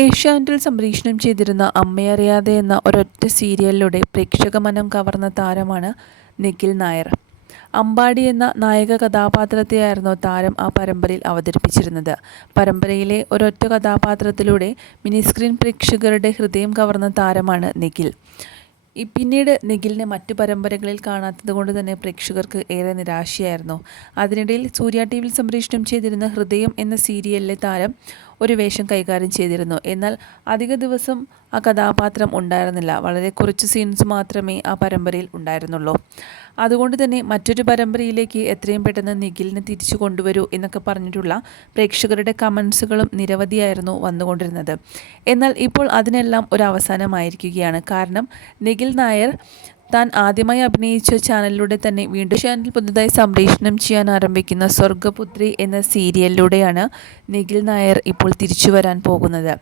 ഏഷ്യാനെറ്റിൽ സംപ്രേഷണം ചെയ്തിരുന്ന അമ്മയറിയാതെ എന്ന ഒരൊറ്റ സീരിയലിലൂടെ പ്രേക്ഷക മനം കവർന്ന താരമാണ് നിഖിൽ നായർ. അമ്പാടി എന്ന നായക കഥാപാത്രത്തെയായിരുന്നു താരം ആ പരമ്പരയിൽ അവതരിപ്പിച്ചിരുന്നത്. പരമ്പരയിലെ ഒരൊറ്റ കഥാപാത്രത്തിലൂടെ മിനിസ്ക്രീൻ പ്രേക്ഷകരുടെ ഹൃദയം കവർന്ന താരമാണ് നിഖിൽ. പിന്നീട് നിഖിലിനെ മറ്റു പരമ്പരകളിൽ കാണാത്തത് കൊണ്ട് തന്നെ പ്രേക്ഷകർക്ക് ഏറെ നിരാശയായിരുന്നു. അതിനിടയിൽ സൂര്യ ടി വിയിൽ സംപ്രേഷണം ചെയ്തിരുന്ന ഹൃദയം എന്ന സീരിയലിലെ താരം ഒരു വേഷം കൈകാര്യം ചെയ്തിരുന്നു. എന്നാൽ അധിക ദിവസം ആ കഥാപാത്രം ഉണ്ടായിരുന്നില്ല. വളരെ കുറച്ച് സീൻസ് മാത്രമേ ആ പരമ്പരയിൽ ഉണ്ടായിരുന്നുള്ളൂ. അതുകൊണ്ട് തന്നെ മറ്റൊരു പരമ്പരയിലേക്ക് എത്രയും പെട്ടെന്ന് നിഖിലിനെ തിരിച്ചു കൊണ്ടുവരൂ എന്നൊക്കെ പറഞ്ഞിട്ടുള്ള പ്രേക്ഷകരുടെ കമൻസുകളും നിരവധിയായിരുന്നു വന്നുകൊണ്ടിരുന്നത്. എന്നാൽ ഇപ്പോൾ അതിനെല്ലാം ഒരു അവസാനമായിരിക്കുകയാണ്. കാരണം നിഖിൽ നായർ താൻ ആദ്യമായി അഭിനയിച്ച ചാനലിലൂടെ തന്നെ വീണ്ടും ചാനൽ പുതുതായി സംപ്രേഷണം ചെയ്യാൻ ആരംഭിക്കുന്ന സ്വർഗപുത്രി എന്ന സീരിയലിലൂടെയാണ് നിഖിൽ നായർ ഇപ്പോൾ തിരിച്ചു വരാൻ പോകുന്നത്.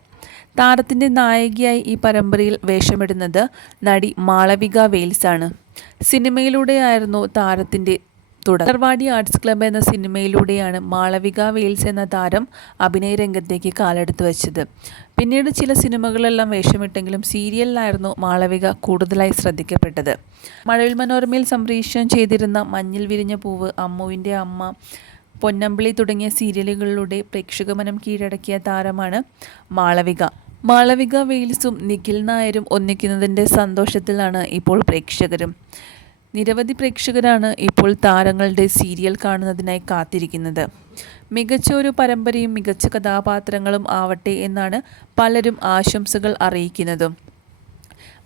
താരത്തിൻ്റെ നായികയായി ഈ പരമ്പരയിൽ വേഷമിടുന്നത് നടി മാളവിക വെയിൽസ് ആണ്. സിനിമയിലൂടെയായിരുന്നു താരത്തിൻ്റെ തുടർവാടി ആർട്സ് ക്ലബ്ബ് എന്ന സിനിമയിലൂടെയാണ് മാളവിക വെയിൽസ് എന്ന താരം അഭിനയ രംഗത്തേക്ക് കാലെടുത്ത് വെച്ചത്. പിന്നീട് ചില സിനിമകളെല്ലാം വേഷമിട്ടെങ്കിലും സീരിയലിലായിരുന്നു മാളവിക കൂടുതലായി ശ്രദ്ധിക്കപ്പെട്ടത്. മഴവിൽ മനോരമയിൽ സംപ്രേഷണം ചെയ്തിരുന്ന മഞ്ഞിൽ വിരിഞ്ഞ പൂവ്, അമ്മുവിൻ്റെ അമ്മ, പൊന്നമ്പിളി തുടങ്ങിയ സീരിയലുകളിലൂടെ പ്രേക്ഷകമനം കീഴടക്കിയ താരമാണ് മാളവിക. മാളവിക വെയിൽസും നിഖിൽ നായരും ഒന്നിക്കുന്നതിൻ്റെ സന്തോഷത്തിലാണ് ഇപ്പോൾ പ്രേക്ഷകരും. നിരവധി പ്രേക്ഷകരാണ് ഇപ്പോൾ താരങ്ങളുടെ സീരിയൽ കാണുന്നതിനായി കാത്തിരിക്കുന്നത്. മികച്ച ഒരു പരമ്പരയും മികച്ച കഥാപാത്രങ്ങളും ആവട്ടെ എന്നാണ് പലരും ആശംസകൾ അറിയിക്കുന്നതും.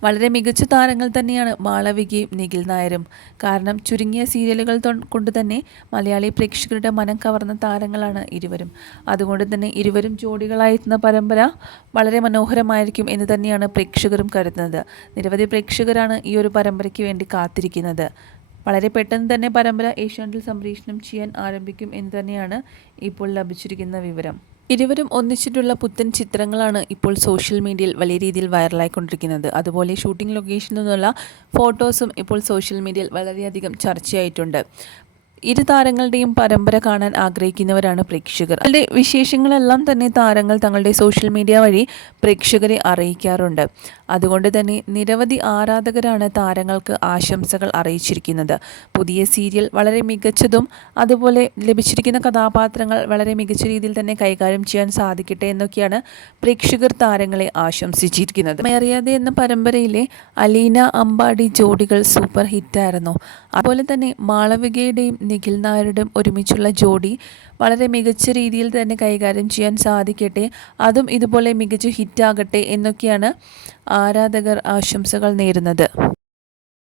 വളരെ മികച്ച താരങ്ങൾ തന്നെയാണ് മാളവികയും നിഖിൽ നായരും. കാരണം ചുരുങ്ങിയ സീരിയലുകൾ കൊണ്ട് തന്നെ മലയാളി പ്രേക്ഷകരുടെ മനം കവർന്ന താരങ്ങളാണ് ഇരുവരും. അതുകൊണ്ട് തന്നെ ഇരുവരും ജോഡികളായിരുന്ന പരമ്പര വളരെ മനോഹരമായിരിക്കും എന്ന് തന്നെയാണ് പ്രേക്ഷകരും കരുതുന്നത്. നിരവധി പ്രേക്ഷകരാണ് ഈ ഒരു പരമ്പരയ്ക്ക് വേണ്ടി കാത്തിരിക്കുന്നത്. വളരെ പെട്ടെന്ന് തന്നെ പരമ്പര ഏഷ്യാനെറ്റിൽ സംപ്രേഷണം ചെയ്യാൻ ആരംഭിക്കും എന്ന് തന്നെയാണ് ഇപ്പോൾ ലഭിച്ചിരിക്കുന്ന വിവരം. ഇരുവരും ഒന്നിച്ചിട്ടുള്ള പുത്തൻ ചിത്രങ്ങളാണ് ഇപ്പോൾ സോഷ്യൽ മീഡിയയിൽ വലിയ രീതിയിൽ വൈറലായിക്കൊണ്ടിരിക്കുന്നത്. അതുപോലെ ഷൂട്ടിംഗ് ലൊക്കേഷനിൽ നിന്നുള്ള ഫോട്ടോസും ഇപ്പോൾ സോഷ്യൽ മീഡിയയിൽ വളരെയധികം ചർച്ചയായിട്ടുണ്ട്. ഇരു താരങ്ങളുടെയും പരമ്പര കാണാൻ ആഗ്രഹിക്കുന്നവരാണ് പ്രേക്ഷകർ. അവരുടെ വിശേഷങ്ങളെല്ലാം തന്നെ താരങ്ങൾ തങ്ങളുടെ സോഷ്യൽ മീഡിയ വഴി പ്രേക്ഷകരെ അറിയിക്കാറുണ്ട്. അതുകൊണ്ട് തന്നെ നിരവധി ആരാധകരാണ് താരങ്ങൾക്ക് ആശംസകൾ അറിയിച്ചിരിക്കുന്നത്. പുതിയ സീരിയൽ വളരെ മികച്ചതും അതുപോലെ ലഭിച്ചിരിക്കുന്ന കഥാപാത്രങ്ങൾ വളരെ മികച്ച രീതിയിൽ തന്നെ കൈകാര്യം ചെയ്യാൻ സാധിക്കട്ടെ എന്നൊക്കെയാണ് പ്രേക്ഷകർ താരങ്ങളെ ആശംസിച്ചിരിക്കുന്നത്. അറിയാതെ എന്ന പരമ്പരയിലെ അലീന അമ്പാടി ജോഡികൾ സൂപ്പർ ഹിറ്റായിരുന്നു. അതുപോലെ തന്നെ മാളവികയുടെയും നിഖിൽ നായരുടെയും ഒരുമിച്ചുള്ള ജോഡി വളരെ മികച്ച രീതിയിൽ തന്നെ കൈകാര്യം ചെയ്യാൻ സാധിക്കട്ടെ, അതും ഇതുപോലെ മികച്ച ഹിറ്റാകട്ടെ എന്നൊക്കെയാണ് ആരാധകർ ആശംസകൾ നേരുന്നത്.